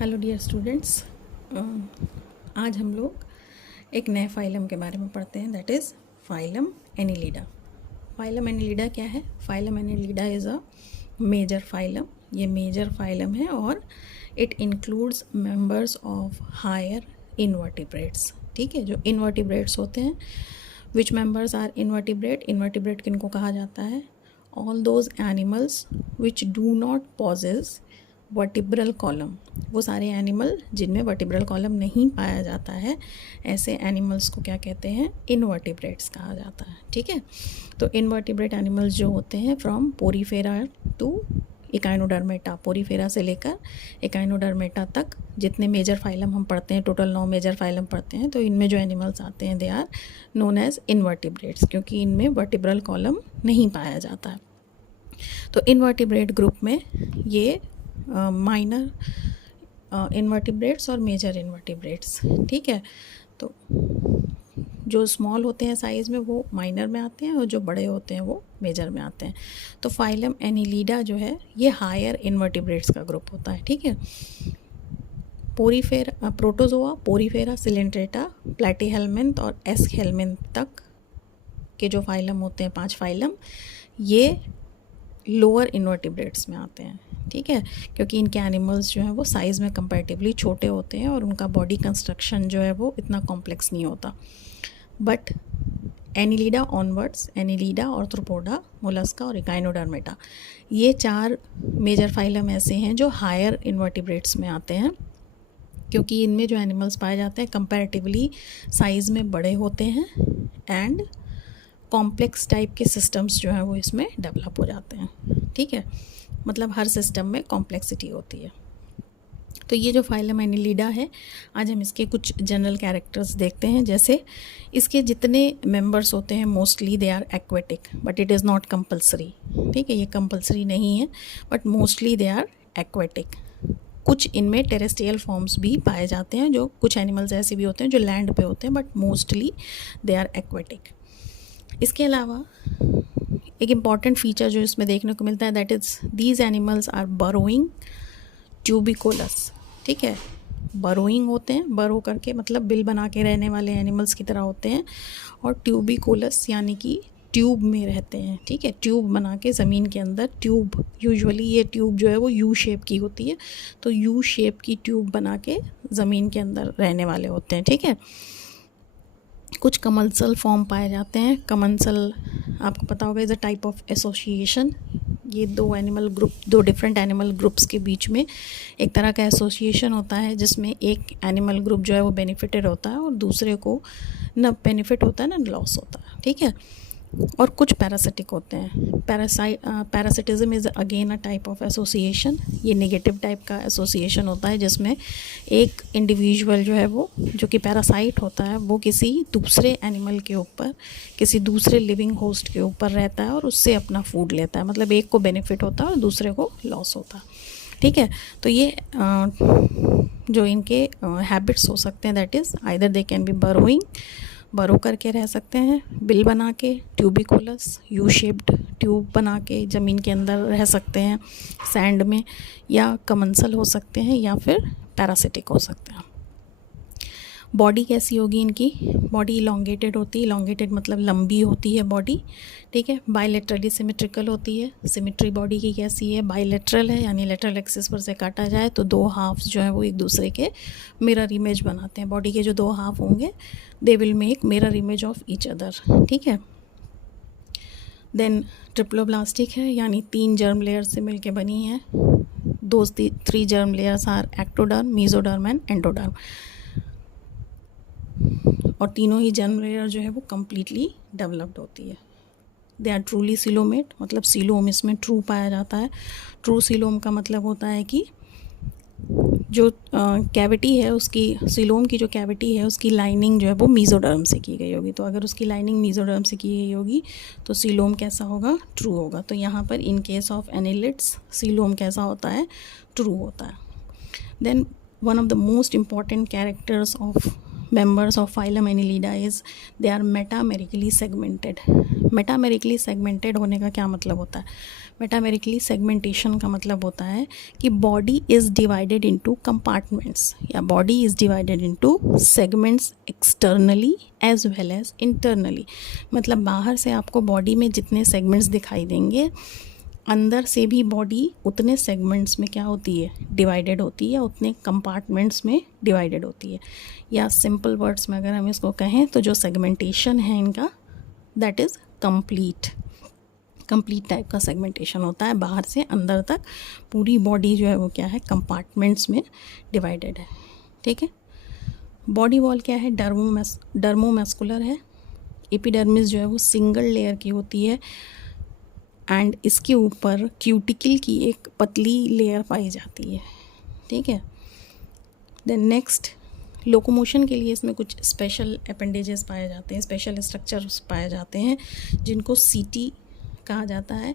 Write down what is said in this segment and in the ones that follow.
Hello dear students. आज हम लोग एक नए फाइलम के बारे में पढ़ते हैं, that is phylum Annelida. Phylum Annelida क्या है? Phylum Annelida is a major phylum. ये मेजर फाइलम है और it includes members of higher invertebrates. ठीक है, जो इनवर्टिब्रेट्स होते हैं, which members are invertebrate. Invertebrate किनको कहा जाता है? All those animals which do not possess vertebral column. वो सारे एनिमल जिनमें वर्टिब्रल कॉलम नहीं पाया जाता है, ऐसे एनिमल्स को क्या कहते हैं? इनवर्टिब्रेट्स कहा जाता है। ठीक है, तो इनवर्टिब्रेट एनिमल्स जो होते हैं from Porifera to Echinodermata, Porifera से लेकर इकाइनोडर्मेटा तक जितने मेजर फाइलम हम पढ़ते हैं, टोटल 9 मेजर फाइलम पढ़ते हैं, तो इनमें जो एनिमल्स आते हैं they are known as invertebrates, क्योंकि इनमें वर्टिब्रल कॉलम नहीं पाया जाता है। तो इनवर्टिब्रेट ग्रुप में ये माइनर इनवर्टिब्रेट्स और मेजर इनवर्टिब्रेट्स। ठीक है, तो जो स्मॉल होते हैं साइज़ में वो माइनर में आते हैं और जो बड़े होते हैं वो मेजर में आते हैं। तो फाइलम एनिलिडा जो है ये हायर इनवर्टिब्रेट्स का ग्रुप होता है। ठीक है, पोरीफेरा, प्रोटोजोआ, पोरीफेरा, सिलेंट्रेटा, प्लैटीहेल्मिन्थ और एस्कहेल्मिन्थ तक के जो फाइलम होते हैं, 5 फाइलम, ये लोअर इनवर्टिब्रेट्स में आते हैं। ठीक है, क्योंकि इनके एनिमल्स जो हैं वो साइज़ में कंपैरेटिवली छोटे होते हैं और उनका बॉडी कंस्ट्रक्शन जो है वो इतना कॉम्प्लेक्स नहीं होता। But Annelida onwards, Annelida, Arthropoda, Mollusca और इकाइनोडर्मेटा, ये 4 मेजर फाइलम ऐसे हैं जो हायर इनवर्टिब्रेट्स में आते हैं, क्योंकि इनमें जो एनिमल्स पाए जाते हैं कंपैरेटिवली साइज़ में बड़े होते हैं एंड कॉम्प्लेक्स टाइप के सिस्टम्स जो हैं वो इसमें डेवलप हो जाते हैं। ठीक है, मतलब हर सिस्टम में कॉम्प्लेक्सिटी होती है। तो ये जो फाइलम एनिलिडा है, आज हम इसके कुछ जनरल कैरेक्टर्स देखते हैं। जैसे इसके जितने मेंबर्स होते हैं mostly they are aquatic, but it is not compulsory. ठीक है, ये कंपल्सरी नहीं है, but mostly they are aquatic. कुछ इनमें टेरेस्ट्रियल फॉर्म्स भी पाए जाते हैं, जो कुछ एनिमल्स ऐसे भी होते हैं जो लैंड पे होते हैं, but mostly they are aquatic. इसके अलावा एक इम्पॉर्टेंट फीचर जो इसमें देखने को मिलता है, that is these animals are burrowing tubicolous. ठीक है, बरोइंग होते हैं, बरो करके मतलब बिल बना के रहने वाले एनिमल्स की तरह होते हैं, और ट्यूबिकोलस यानी कि ट्यूब में रहते हैं। ठीक है, ट्यूब बना के ज़मीन के अंदर, ट्यूब यूजुअली ये ट्यूब जो है वो यू शेप की होती है, तो यू शेप की ट्यूब बना के ज़मीन के अंदर रहने वाले होते हैं। ठीक है, कुछ कमंसल फॉर्म पाए जाते हैं। कमंसल आपको पता होगा is a type of association. ये दो डिफरेंट एनिमल ग्रुप्स के बीच में एक तरह का एसोसिएशन होता है, जिसमें एक एनिमल ग्रुप जो है वो बेनिफिटेड होता है और दूसरे को न बेनिफिट होता है न लॉस होता है। ठीक है, और कुछ पैरासिटिक होते हैं। Parasitism is again a type of association. ये नेगेटिव टाइप का एसोसिएशन होता है, जिसमें एक इंडिविजुअल जो है वो, जो कि पैरासाइट होता है, वो किसी दूसरे एनिमल के ऊपर, किसी दूसरे लिविंग होस्ट के ऊपर रहता है और उससे अपना फूड लेता है। मतलब एक को बेनिफिट होता है और दूसरे को लॉस होता है। ठीक है, तो ये जो इनके हैबिट्स हो सकते हैं, that is either they can B burrowing, बरो करके रह सकते हैं, बिल बना के, ट्यूबिकुलस यू शेप्ड ट्यूब बना के ज़मीन के अंदर रह सकते हैं सैंड में, या कमंसल हो सकते हैं, या फिर पैरासिटिक हो सकते हैं। बॉडी कैसी होगी इनकी? बॉडी इलोंगेटेड होती है। इलोंगेटेड मतलब लंबी होती है बॉडी। ठीक है, बायलेटरली सिमेट्रिकल होती है। सिमेट्री बॉडी की कैसी है? बायलेटरल है, यानी लेटरल एक्सिस पर से काटा जाए तो 2 हाफ्स जो है वो एक दूसरे के मिरर इमेज बनाते हैं। बॉडी के जो 2 हाफ होंगे they will make mirror image of each other. ठीक है, देन ट्रिप्लोब्लास्टिक है, यानी 3 जर्म लेयर से मिलके बनी है। 3 germ layers are ectoderm, mesoderm and endoderm, और तीनों ही जर्म लेयर जो है वो कम्प्लीटली डेवलप्ड होती है। दे आर ट्रूली सीलोमेट, मतलब सीलोम इसमें ट्रू पाया जाता है। ट्रू सीलोम का मतलब होता है कि जो कैविटी है उसकी, सीलोम की जो कैविटी है उसकी लाइनिंग जो है वो मेसोडर्म से की गई होगी। तो अगर उसकी लाइनिंग मेसोडर्म से की गई होगी तो सीलोम कैसा होगा? ट्रू होगा। तो यहाँ पर in case of annelids coelom कैसा होता है? ट्रू होता है। Then one of the most important characters of members of phylum Annelida is they are metamerically segmented. Metamerically segmented होने का क्या मतलब होता है? Metamerically segmentation का मतलब होता है कि body is divided into compartments या body is divided into segments externally as well as internally. मतलब बाहर से आपको body में जितने segments दिखाई देंगे, अंदर से भी बॉडी उतने सेगमेंट्स में क्या होती है, डिवाइडेड होती है, उतने कंपार्टमेंट्स में डिवाइडेड होती है. या सिंपल वर्ड्स में अगर हम इसको कहें तो जो सेगमेंटेशन है इनका, दैट इज़ कंप्लीट टाइप का सेगमेंटेशन होता है. बाहर से अंदर तक पूरी बॉडी जो है वो क्या है, कंपार्टमेंट्स में डिवाइडेड है. ठीक है. बॉडी वॉल क्या है, डर्मोमस्कुलर है. एपिडर्मिस जो है वो सिंगल लेयर की होती है एंड इसके ऊपर क्यूटिकल की एक पतली लेयर पाई जाती है. ठीक है. देन नेक्स्ट, लोकोमोशन के लिए इसमें कुछ स्पेशल अपेंडेजेस पाए जाते हैं, स्पेशल स्ट्रक्चर्स पाए जाते हैं जिनको सीटी कहा जाता है.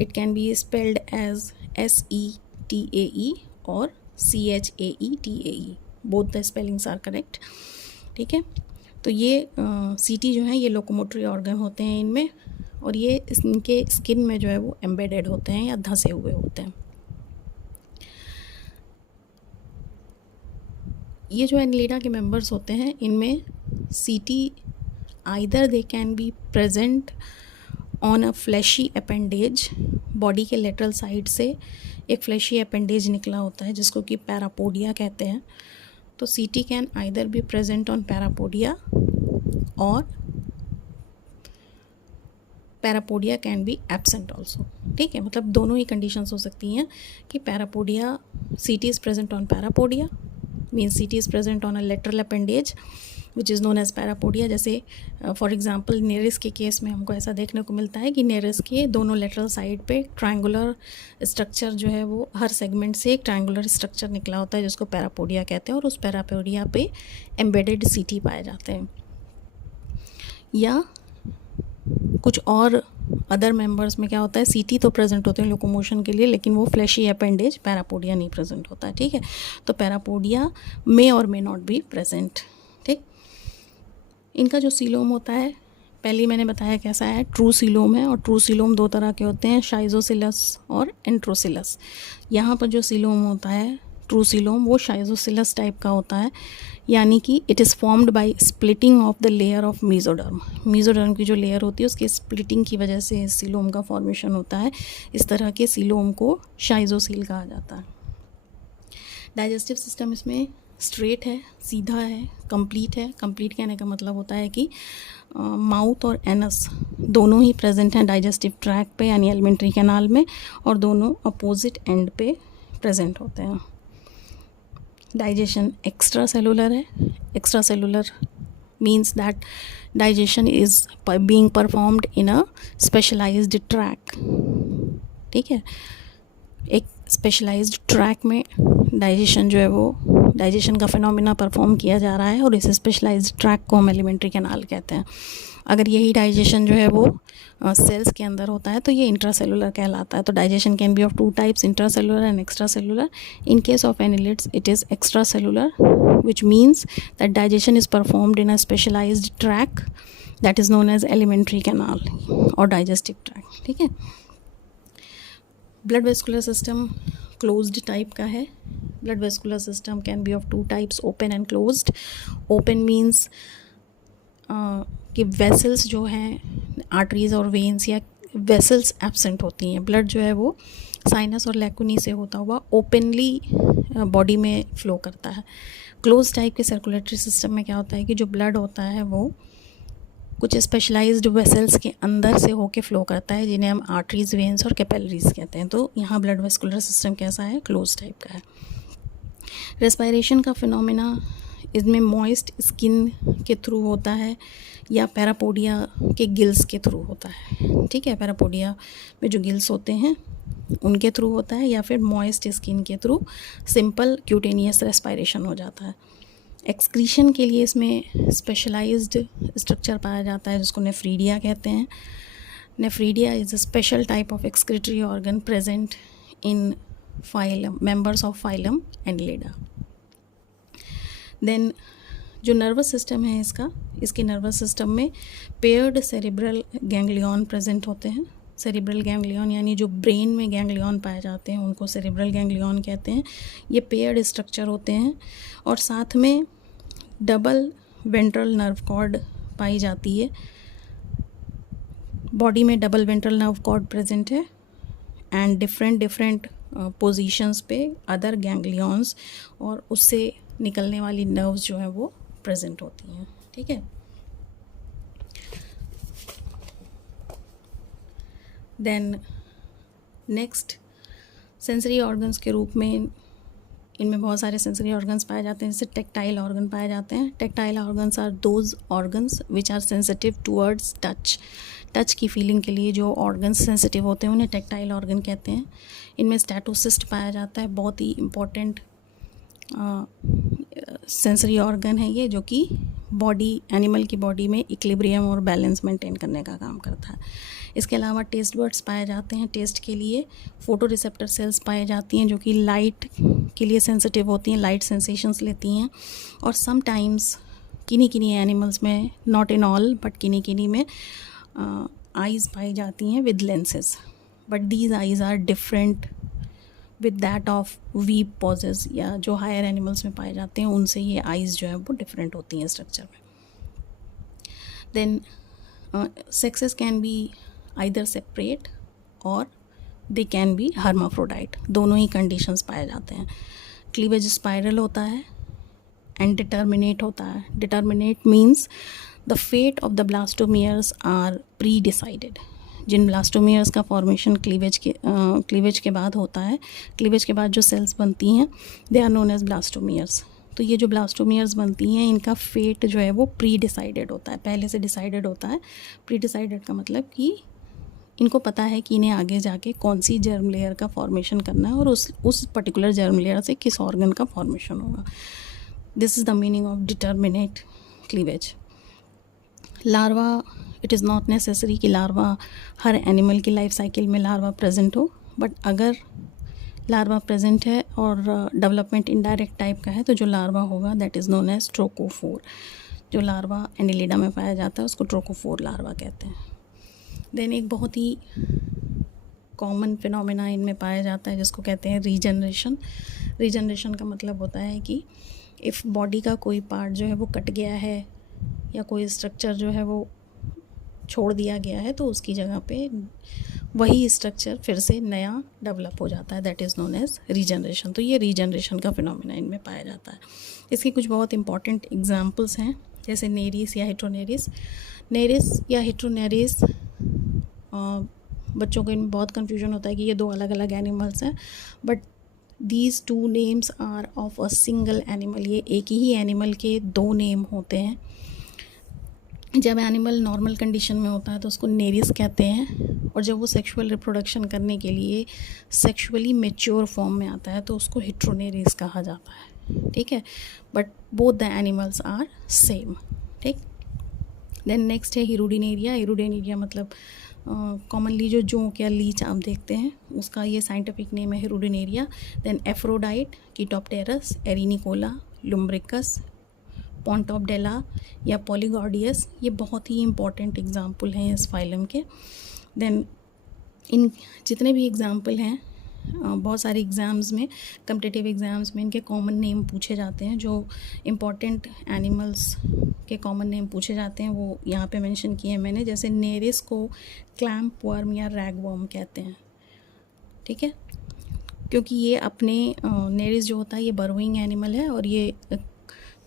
It can be spelled as SETAE और CHAETAE. Both the spellings are correct. ठीक है. तो ये सीटी जो है ये लोकोमोटरी ऑर्गन होते हैं इनमें, और ये इनके स्किन में जो है वो एम्बेडेड होते हैं या धंसे हुए होते हैं. ये जो एनिलिडा के मेंबर्स होते हैं इनमें setae either they can be present on a fleshy appendage. Body के लेटरल साइड से एक फ्लैशी अपेंडेज निकला होता है जिसको कि पैरापोडिया कहते हैं. तो setae can either be present on parapodia और parapodia can be absent also. ठीक है. मतलब दोनों ही कंडीशंस हो सकती हैं कि parapodia, setae is present on parapodia means setae is present on a lateral appendage which is known as parapodia. जैसे फॉर एग्जांपल नेरिस के केस में हमको ऐसा देखने को मिलता है कि नेरिस के दोनों लेटरल साइड पे ट्रायंगुलर स्ट्रक्चर जो है वो हर सेगमेंट से एक ट्रायंगुलर स्ट्रक्चर निकला होता है जिसको पैरापोडिया कहते हैं, और उस पैरापोडिया पे एम्बेडेड सीटी पाए जाते हैं. या कुछ और अदर मेंबर्स में क्या होता है, सीटी तो प्रेजेंट होते हैं लोकोमोशन के लिए, लेकिन वो फ्लैशी अपेंडेज पैरापोडिया नहीं प्रेजेंट होता है. ठीक है. तो पैरापोडिया मे और मे नॉट बी प्रेजेंट. ठीक. इनका जो सीलोम होता है, पहले मैंने बताया कैसा है, ट्रू सीलोम है, और ट्रू सीलोम दो तरह के होते हैं, शाइजोसिलस और एंट्रोसिलस. यहाँ पर जो सीलोम होता है ट्रू सीलोम वो शाइजोसिलस टाइप का होता है, यानी कि it is formed by splitting of the layer of mesoderm. Mesoderm की जो लेयर होती है उसकी स्प्लिटिंग की वजह से सीलोम का फॉर्मेशन होता है. इस तरह के सीलोम को शाइजोसील कहा जाता है. डाइजेस्टिव सिस्टम इसमें स्ट्रेट है, सीधा है, कंप्लीट है. कंप्लीट कहने का मतलब होता है कि माउथ और एनस दोनों ही प्रेजेंट हैं डाइजेस्टिव ट्रैक पे यानी एलिमेंट्री कैनाल में, और दोनों अपोजिट एंड पे प्रेजेंट होते हैं. डाइजेशन एक्स्ट्रा सेलुलर है. Extracellular means that digestion is being performed in a specialised tract. ठीक है. एक स्पेशलाइज्ड ट्रैक में डाइजेशन जो है वो डाइजेशन का फिनोमिना परफॉर्म किया जा रहा है, और इस स्पेशलाइज्ड ट्रैक को हम एलिमेंट्री कैनाल कहते हैं. अगर यही डाइजेशन जो है वो सेल्स के अंदर होता है तो ये इंट्रासेलुलर कहलाता है. तो digestion can be of two types, intracellular and extra cellular. In case of annelids it is extra cellular, which means that digestion is performed in a specialised tract that is known as alimentary canal और digestive tract. ठीक है. Blood vascular system closed type का है. Blood vascular system can be of two types, open and closed. Open means कि vessels जो हैं, arteries और veins या वेसल्स एब्सेंट होती हैं. ब्लड जो है वो साइनस और लैकुनी से होता हुआ ओपनली बॉडी में फ़्लो करता है. क्लोज टाइप के सर्कुलेटरी सिस्टम में क्या होता है कि जो ब्लड होता है वो कुछ स्पेशलाइज्ड वेसल्स के अंदर से होके फ़्लो करता है, जिन्हें हम आर्टरीज, वेन्स और कैपिलरीज कहते हैं. तो यहाँ ब्लड वेस्कुलर सिस्टम कैसा है, क्लोज टाइप का है. रेस्पायरेशन का फिनोमेना इसमें मॉइस्ट स्किन के थ्रू होता है या पैरापोडिया के गिल्स के थ्रू होता है. ठीक है. पैरापोडिया में जो गिल्स होते हैं उनके थ्रू होता है, या फिर मॉइस्ट स्किन के थ्रू सिंपल क्यूटेनियस रेस्पायरेशन हो जाता है. एक्सक्रीशन के लिए इसमें स्पेशलाइज्ड स्ट्रक्चर पाया जाता है जिसको नेफ्रीडिया कहते हैं. Nephridia is a special type of excretory organ present in phylum, members of phylum Annelida. Then जो नर्वस सिस्टम है इसके नर्वस सिस्टम में पेयर्ड सेरिब्रल गैंग्लियन प्रेजेंट होते हैं। सेरिब्रल गैंग्लियन यानी जो ब्रेन में गैंग्लियन पाए जाते हैं उनको सेरिब्रल गैंग्लियन कहते हैं। ये पेयर्ड स्ट्रक्चर होते हैं और साथ में डबल वेंट्रल नर्व कॉर्ड पाई जाती है। बॉडी में double ventral nerve cord present है एंड डिफरेंट पोजीशंस पे अदर गैंग्लियंस और उससे निकलने वाली नर्व्स जो है वो प्रेजेंट होती हैं। ठीक है, देन नेक्स्ट सेंसरी ऑर्गन्स के रूप में इनमें बहुत सारे सेंसरी ऑर्गन्स पाए जाते हैं। जैसे टेक्टाइल ऑर्गन पाए जाते हैं। Tactile organs are those organs which are sensitive towards touch. Touch की फीलिंग के लिए जो ऑर्गन्स सेंसिटिव होते हैं उन्हें टेक्टाइल ऑर्गन कहते हैं। इनमें स्टैटोसिस्ट पाया जाता है, बहुत ही इम्पॉर्टेंट सेंसरी ऑर्गन है ये, जो कि एनिमल की बॉडी में इक्विलिब्रियम और बैलेंस मेंटेन करने का काम करता है। इसके अलावा टेस्ट बर्ड्स पाए जाते हैं। टेस्ट के लिए फोटो रिसेप्टर सेल्स पाई जाती हैं जो कि लाइट के लिए सेंसिटिव होती हैं, लाइट सेंसेशंस लेती हैं। और समटाइम्स किन्हीं एनिमल्स में, नॉट इन ऑल बट किन्हीं में आइज़ पाई जाती हैं with lenses, but these eyes are different with that of weep poses, या जो हायर एनिमल्स में पाए जाते हैं उनसे ये आइज़ जो है वो डिफरेंट होती हैं स्ट्रक्चर में। Then sexes can be either separate और दे कैन बी हर्माफ्रोडाइट, दोनों ही कंडीशंस पाए जाते हैं। क्लीवेज स्पाइरल होता है एंड डिटर्मिनेट होता है। Determinate means the fate of the blastomeres are pre decided. जिन ब्लास्टोमियर्स का फॉर्मेशन क्लीवेज के बाद होता है, क्लीवेज के बाद जो सेल्स बनती हैं they are known as blastomeres. तो ये जो ब्लास्टोमियर्स बनती हैं इनका फेट जो है वो प्री डिसाइडेड होता है, पहले से डिसाइडेड होता है। प्री डिसाइडेड का मतलब कि इनको पता है कि इन्हें आगे जाके कौन सी जर्म लेयर का फॉर्मेशन करना है और उस पर्टिकुलर जर्म लेयर से किस ऑर्गन का फॉर्मेशन होगा। This is the meaning of determinate cleavage. Larva, it is not necessary कि लार्वा हर एनिमल की लाइफ साइकिल में लार्वा प्रेजेंट हो, बट अगर लार्वा प्रेजेंट है और डेवलपमेंट इनडायरेक्ट टाइप का है तो जो लार्वा होगा that is known as trochophore. जो लार्वा एनिलिडा में पाया जाता है उसको ट्रोकोफोर लार्वा कहते हैं। देन एक बहुत ही कॉमन फिनोमेना इनमें पाया जाता है जिसको कहते हैं रीजनरेशन। रीजनरेशन का मतलब होता है कि इफ़ बॉडी का कोई पार्ट जो है वो कट गया है या कोई स्ट्रक्चर जो है वो छोड़ दिया गया है तो उसकी जगह पे वही स्ट्रक्चर फिर से नया डेवलप हो जाता है, that is known as regeneration. तो ये रीजनरेशन का फिनोमेना इनमें पाया जाता है। इसके कुछ बहुत इंपॉर्टेंट एग्जांपल्स हैं, जैसे नेरिस या हिट्रोनेरिस। नेरिस या हिट्रोनेरिस, बच्चों को इनमें बहुत कन्फ्यूजन होता है कि ये दो अलग अलग एनिमल्स हैं, but these two names are of a single animal. ये एक ही एनिमल के दो नेम होते हैं। जब एनिमल नॉर्मल कंडीशन में होता है तो उसको नेरिस कहते हैं, और जब वो सेक्सुअल रिप्रोडक्शन करने के लिए सेक्सुअली मैच्योर फॉर्म में आता है तो उसको हिट्रोनेरिस कहा जाता है। ठीक है, but both the animals are same. ठीक, देन नेक्स्ट है हिरुडिनेरिया। हिरुडिनेरिया मतलब कॉमनली जो जोंक या लीच आप देखते हैं उसका ये साइंटिफिक नेम है Hirudinaria. Then Aphrodite, Chaetopterus, Arenicola, Lumbricus, Pontobdella या पॉलीगॉडियस, ये बहुत ही इंपॉर्टेंट एग्जाम्पल हैं इस फाइलम के। देन इन जितने भी एग्जाम्पल हैं, बहुत सारे एग्ज़ाम्स में, कम्पिटिटिव एग्ज़ाम्स में इनके कॉमन नेम पूछे जाते हैं। जो इम्पॉर्टेंट एनिमल्स के कॉमन नेम पूछे जाते हैं वो यहाँ पे मेंशन किए हैं मैंने। जैसे नेरिस को क्लैम्प वर्म या रैगवर्म कहते हैं। ठीक है, क्योंकि ये अपने नेरिस जो होता है ये बर्रोइंग एनिमल है और ये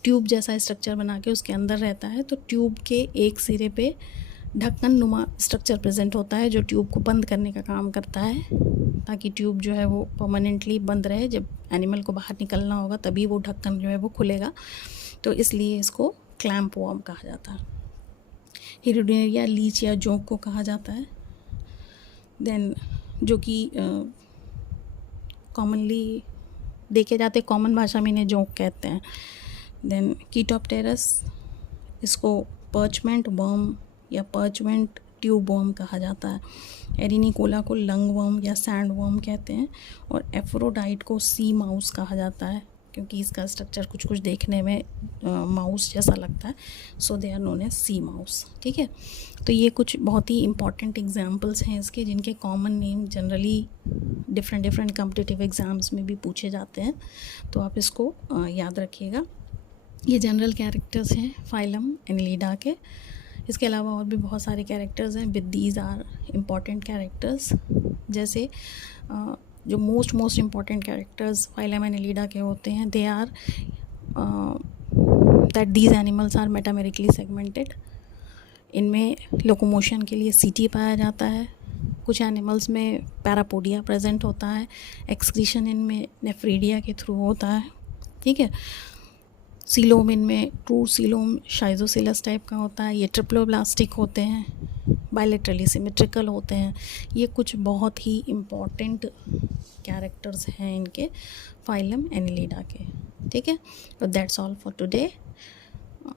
ट्यूब जैसा स्ट्रक्चर बना के उसके अंदर रहता है। तो ट्यूब के एक सिरे पे ढक्कन नुमा स्ट्रक्चर प्रेजेंट होता है जो ट्यूब को बंद करने का काम करता है, ताकि ट्यूब जो है वो परमानेंटली बंद रहे। जब एनिमल को बाहर निकलना होगा तभी वो ढक्कन जो है वो खुलेगा, तो इसलिए इसको क्लैम्प वर्म कहा जाता है। हिरुडिनेरिया लीच या जोंक को कहा जाता है। देन जो कि कॉमनली देखे जाते, कॉमन भाषा में इन्हें जोंक कहते हैं। देन कीटोप्टेरस, इसको पर्चमेंट वर्म या पर्चमेंट ट्यूब वर्म कहा जाता है। एरिनिकोला को लंग वर्म या सैंड वर्म कहते हैं, और एफ्रोडाइट को सी माउस कहा जाता है। क्योंकि इसका स्ट्रक्चर कुछ कुछ देखने में माउस जैसा लगता है, so they are known as sea mouse. ठीक है, तो ये कुछ बहुत ही इंपॉर्टेंट एग्जांपल्स हैं इसके, जिनके common name generally different competitive exams में भी पूछे जाते हैं, तो आप इसको याद रखिएगा। ये जनरल कैरेक्टर्स हैं फाइलम एनिलिडा के। इसके अलावा और भी बहुत सारे कैरेक्टर्स हैं, with these are important characters. जैसे जो most important characters phylum Annelida के होते हैं, they are that these animals are metamerically segmented. इनमें लोकोमोशन के लिए सीटी पाया जाता है। कुछ एनिमल्स में पैरापोडिया प्रेजेंट होता है। एक्सक्रीशन इनमें नेफ्रीडिया के थ्रू होता है। ठीक है, सीलोम इनमें ट्रू सीलोम शाइजोसिलस टाइप का होता है। ये ट्रिप्लोब्लास्टिक होते हैं, बायलेटरली सिमेट्रिकल होते हैं। ये कुछ बहुत ही इम्पॉर्टेंट कैरेक्टर्स हैं इनके फाइलम एनिलिडा के। ठीक है, तो that's all for today.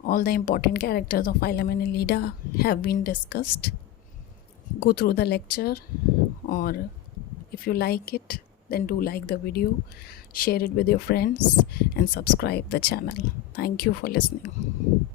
All the important characters of phylum Annelida have been discussed. Go through the lecture, or if you like it, then do like the video, share it with your friends, and subscribe the channel. Thank you for listening.